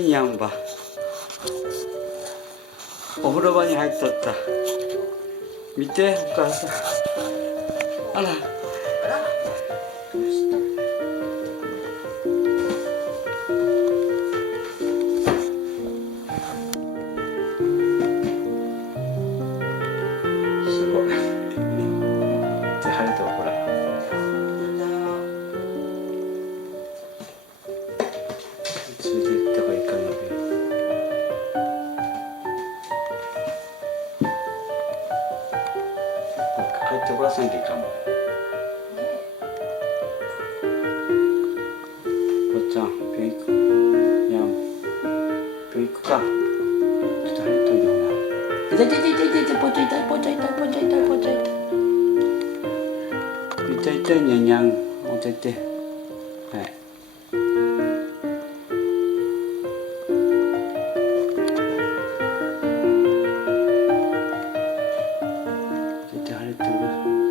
にゃんばお風呂場に入っとった。見てお母さん、あらすごい手腫れておほら連れて行った方がいいかな。帰ってこらせんといかんもん。おっちゃん病院行く。いや病院行くか。ちょっと入っといてほら。痛い痛い痛い痛い痛い、ポチ痛いポチ痛いポチ痛いポチ痛い痛い痛いにゃんにゃんおてて。はい。手腫れてる。